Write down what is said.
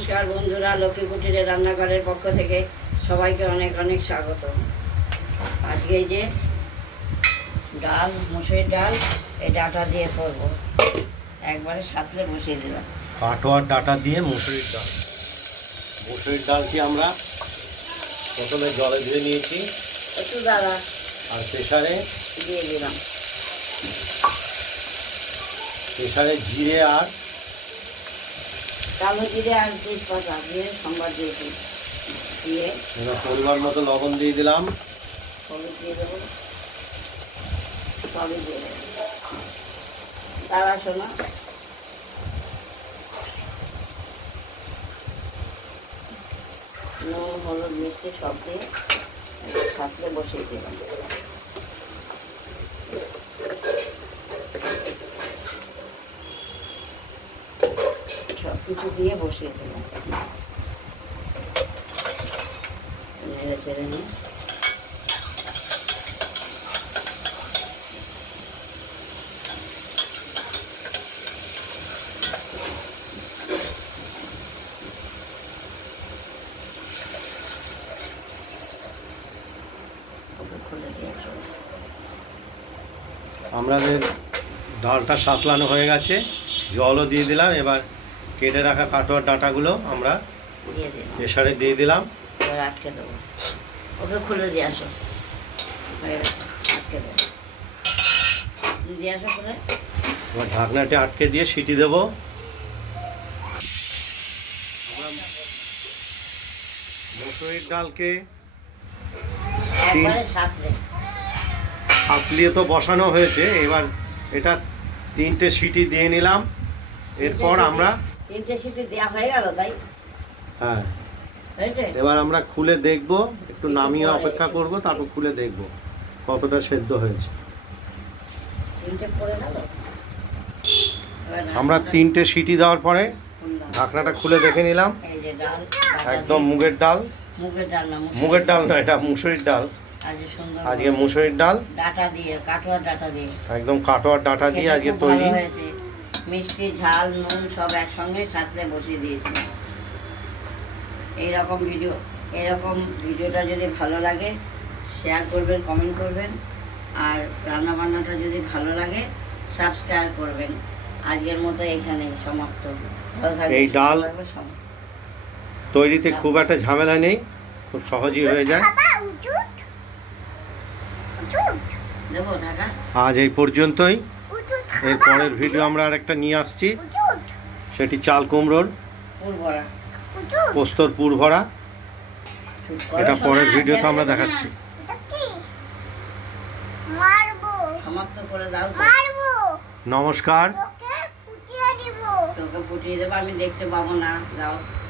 নমস্কার বন্ধুরা, লক্ষ্মী কুটিরের রান্নাঘরের পক্ষ থেকে সবাইকে অনেক অনেক স্বাগত। আজকে এই যে ডাল, মুসুরির ডাল, এই ডাটা দিয়ে করবো। একবারে সাঁতলে বসিয়ে দিলাম। কাটোয়ার ডাটা দিয়ে মুসুরির ডাল। মুসুরির ডালটি আমরা প্রথমে জলে ধুয়ে নিয়েছি একটু দাঁড়া, আর প্রেসারে দিয়ে দিলাম। জিরে আর কালো জিরে আর তেজপাতা দিয়ে সম্বাদ দিয়েছি, দিয়ে পরিমাণ মতো লবণ দিয়ে দিলাম। হলুদ দিয়ে দেবো, সবই দিয়ে দেবো। দাঁড়া শোনো, নুন হলুদ মিষ্টি সব দিয়ে সাঁতলে বসিয়ে দিলাম। সব কিছু দিয়ে বসিয়ে দিলাম। নেড়ে চেড়ে নিয়ে আমাদের ডালটা সাতলানো হয়ে গেছে, জলও দিয়ে দিলাম। এবার কেটে রাখা কাটোয়ার ডাঁটাগুলো আমরা দিয়ে দিলাম, প্রেসারে দিয়ে দিলাম। এবার আটকে দেবো। ওকে খুলে দিয়ে আসো, আটকে দেবো, দিয়ে আসো খুলে। এবার ঢাকনাটি আটকে দিয়ে সিটি দেব। মুসুরির ডালকে একবারে সাঁতলে সাতলিয়ে তো বসানো হয়েছে, এবার এটা 3টে সিটি দিয়ে নিলাম। এরপর আমরা 3টে সিটি দেওয়া হয়ে গেল, তাই হ্যাঁ হয়েছে। এবার আমরা খুলে দেখব, একটু নামিয়ে অপেক্ষা করব, তারপর খুলে দেখব কতটা সেদ্ধ হয়েছে। 3টে পড়ে গেল। আমরা 3টে সিটি দেওয়ার পরে ঢাকনাটা খুলে দেখে নিলাম। এই যে ডাল, একদম মুগের ডাল, মুগের ডাল না, মুগের ডাল না, এটা মুসুরির ডাল। আজকে সুন্দর আজকে মুসুরির ডাল ডাটা দিয়ে, কাটোয়ার ডাটা দিয়ে, একদম কাটোয়ার ডাঁটা দিয়ে খেতে আজকে খুব তৈরি। ভালো হয়েছে। মিষ্টি ঝাল নুন সব একসঙ্গে সাথে বসিয়ে দিয়েছি। এইরকম ভিডিওটা যদি ভালো লাগে শেয়ার করবেন, কমেন্ট করবেন, আর রান্নাবান্নাটা যদি ভালো লাগে সাবস্ক্রাইব করবেন। আজকের মতো এখানেই সমাপ্ত। ভালো থাকবেন, এই ডাল সুস্থ থাকবেন, সমাপ্ত। তৈরিতে খুব একটা ঝামেলা নেই, খুব সহজেই হয়ে যায়। দেবো ঢাকা। আজ এই পর্যন্তই। এর পরের ভিডিও আমরা আরেকটা নিয়ে আসছি, সেটি চাল কুমড়োর পুরভরা পোস্তর পুর ভরা। এটা পরের ভিডিওতে আমরা দেখাচ্ছি। সমাপ্ত করে দাও তো। নমস্কার। তোকে ফুটিয়ে দেবো, আমি দেখতে পাবো না। যাও।